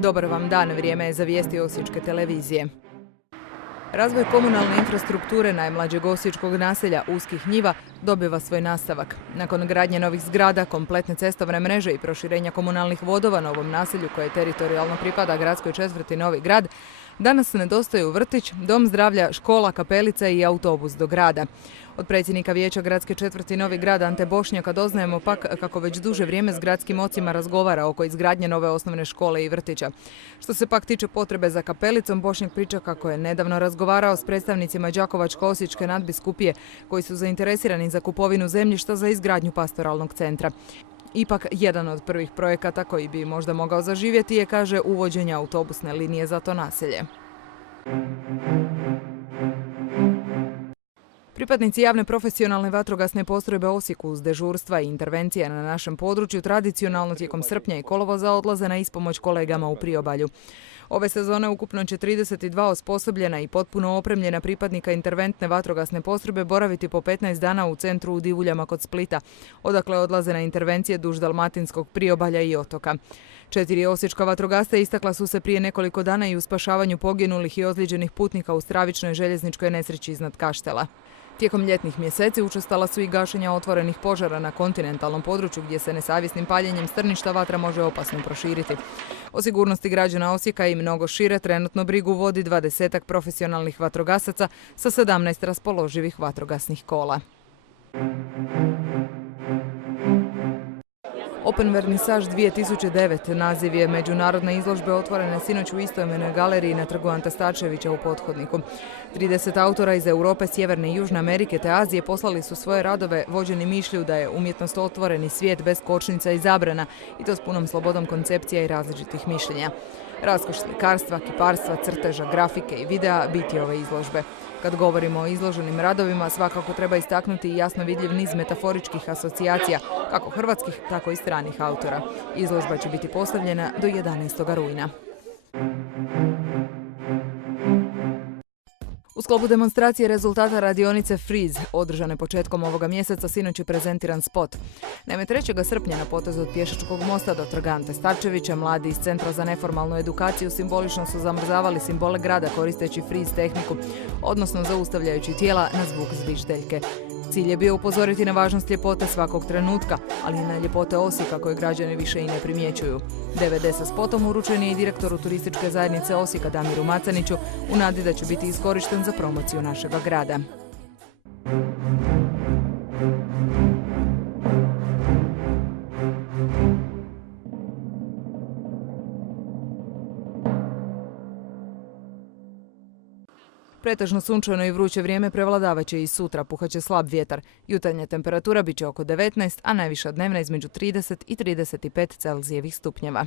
Dobar vam dan, vrijeme je za vijesti Osječke televizije. Razvoj komunalne infrastrukture najmlađeg osječkog naselja Uskih njiva dobiva svoj nastavak. Nakon gradnje novih zgrada, kompletne cestovne mreže i proširenja komunalnih vodova na ovom naselju koje teritorijalno pripada gradskoj četvrti Novi grad, danas nedostaju vrtić, dom zdravlja, škola, kapelica i autobus do grada. Od predsjednika vijeća gradske četvrti Novi grad Ante Bošnjaka doznajemo pak kako već duže vrijeme s gradskim ocima razgovara oko izgradnje nove osnovne škole i vrtića. Što se pak tiče potrebe za kapelicom, Bošnjak priča kako je nedavno razgovarao s predstavnicima Đakovačko-osječke nadbiskupije koji su zainteresirani za kupovinu zemljišta za izgradnju pastoralnog centra. Ipak, jedan od prvih projekata koji bi možda mogao zaživjeti je, kaže, uvođenje autobusne linije za to naselje. Pripadnici javne profesionalne vatrogasne postrojbe Osijeku uz dežurstva i intervencije na našem području tradicionalno tijekom srpnja i kolovoza odlaze na ispomoć kolegama u priobalju. Ove sezone ukupno će 32 osposobljena i potpuno opremljena pripadnika interventne vatrogasne postrojbe boraviti po 15 dana u centru u Divuljama kod Splita, odakle odlaze na intervencije duž dalmatinskog priobalja i otoka. 4 osječka vatrogasca istakla su se prije nekoliko dana i u spašavanju poginulih i ozlijeđenih putnika u stravičnoj željezničkoj nesreći iznad Kaštela. Tijekom ljetnih mjeseci učestala su i gašenja otvorenih požara na kontinentalnom području gdje se nesavjesnim paljenjem strništa vatra može opasno proširiti. O sigurnosti građana Osijeka i mnogo šire trenutno brigu vodi 20 profesionalnih vatrogasaca sa 17 raspoloživih vatrogasnih kola. Open Vernisaž 2009 naziv je međunarodne izložbe otvorene sinoć u istoimenoj galeriji na trgu Ante Starčevića u Pothodniku. 30 autora iz Europe, Sjeverne i Južne Amerike te Azije poslali su svoje radove vođeni mišlju da je umjetnost otvoreni svijet bez kočnica i zabrana i to s punom slobodom koncepcija i različitih mišljenja. Raskoš slikarstva, kiparstva, crteža, grafike i videa biti ove izložbe. Kad govorimo o izloženim radovima, svakako treba istaknuti i jasno vidljiv niz metaforičkih asocijacija, kako hrvatskih, tako i stranih autora. Izložba će biti postavljena do 11. rujna. U sklopu demonstracije rezultata radionice Freeze, održane početkom ovoga mjeseca, sinoć je prezentiran spot. Naime, 3. srpnja na potezu od Pješačkog mosta do trga Ante Starčevića mladi iz Centra za neformalnu edukaciju simbolično su zamrzavali simbole grada koristeći freeze tehniku, odnosno zaustavljajući tijela na zvuk zviždeljke. Cilj je bio upozoriti na važnost ljepote svakog trenutka, ali i na ljepote Osijeka koje građani više i ne primjećuju. DVD sa spotom uručen je i direktoru turističke zajednice Osijeka Damiru Macaniću u nadi da će biti iskorišten za promociju našega grada. Pretežno sunčano i vruće vrijeme prevladavat će i sutra, puhat će slab vjetar. Jutarnja temperatura bit će oko 19, a najviša dnevna između 30 i 35 Celzijevih stupnjeva.